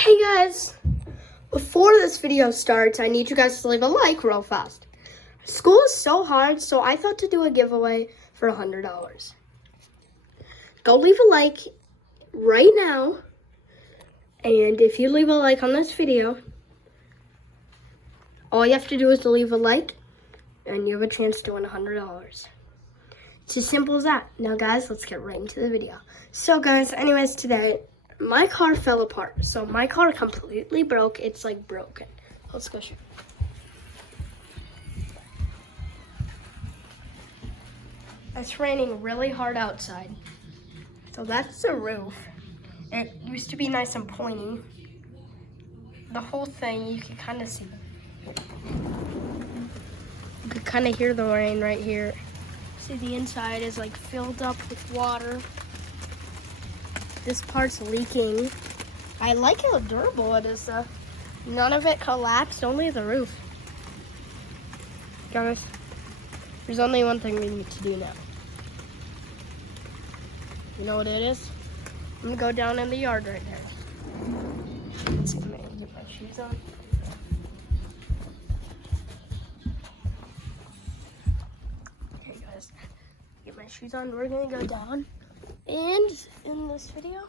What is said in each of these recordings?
Hey guys, before this video starts, I need you guys to leave a like real fast. School is so hard, so I thought to do a giveaway for $100. Go leave a like right now, and if you leave a like on this video, all you have to do is to leave a like, and you have a chance to win $100. It's as simple as that. Now guys, let's get right into the video. So guys, anyways, today, my car fell apart. So my car completely broke. It's like broken. Let's go shoot. It's raining really hard outside. So that's the roof. It used to be nice and pointy. The whole thing, you can kind of see. You can kind of hear the rain right here. See, the inside is like filled up with water. This part's leaking. I like how durable it is though. None of it collapsed, only the roof. Guys, there's only one thing we need to do now. You know what it is? I'm gonna go down in the yard right there. Let's see if I can get my shoes on. Okay guys, get my shoes on. We're gonna go down. And in this video,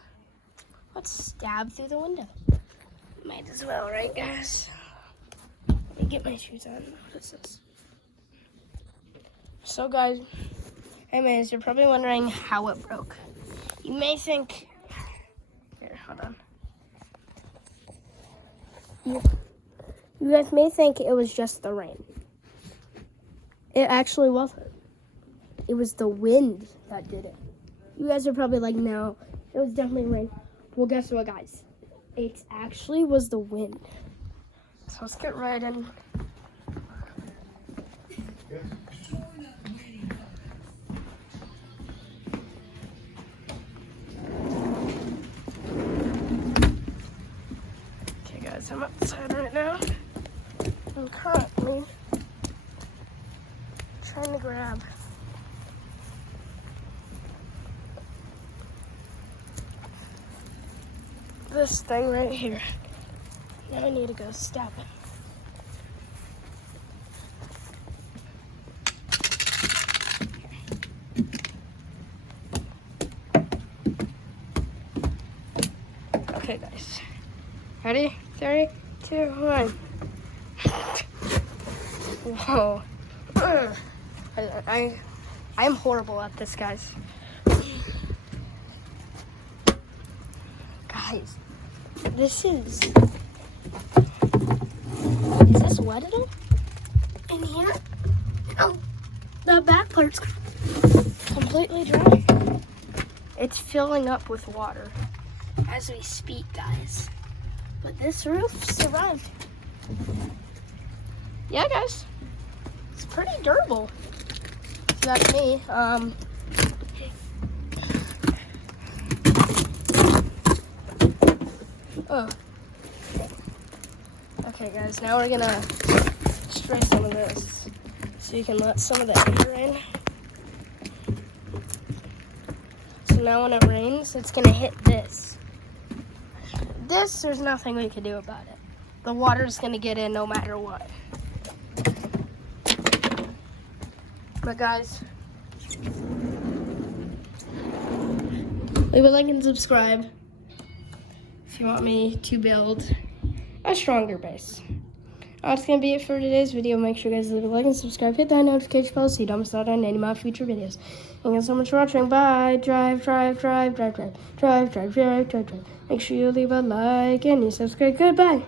let's stab through the window. Might as well, right guys? Let me get my shoes on. What is this? So guys, anyways, you're probably wondering how it broke. You may think, here, hold on. You guys may think it was just the rain. It actually wasn't. It was the wind that did it. You guys are probably like, no, it was definitely rain. Well, guess what, guys? It actually was the wind. So let's get right in. Okay, guys, I'm outside right now. I'm currently trying to grab this thing right here. Now I need to go stab it. Okay guys, ready? 3, 2, 1. Whoa. I'm horrible at this, guys. Guys, this is this wet at all? In here? Oh, the back part's completely dry. It's filling up with water as we speak, guys. But this roof survived. Yeah, guys, it's pretty durable. If you ask me. Oh. Okay, guys, now we're gonna spray some of this so you can let some of the air in. So now when it rains, it's gonna hit this. This, there's nothing we can do about it. The water's gonna get in no matter what. But guys, leave a like and subscribe if you want me to build a stronger base. That's going to be it for today's video. Make sure you guys leave a like and subscribe. Hit that notification bell so you don't miss out on any of my future videos. Thank you so much for watching. Bye. Drive. Make sure you leave a like and you subscribe. Goodbye.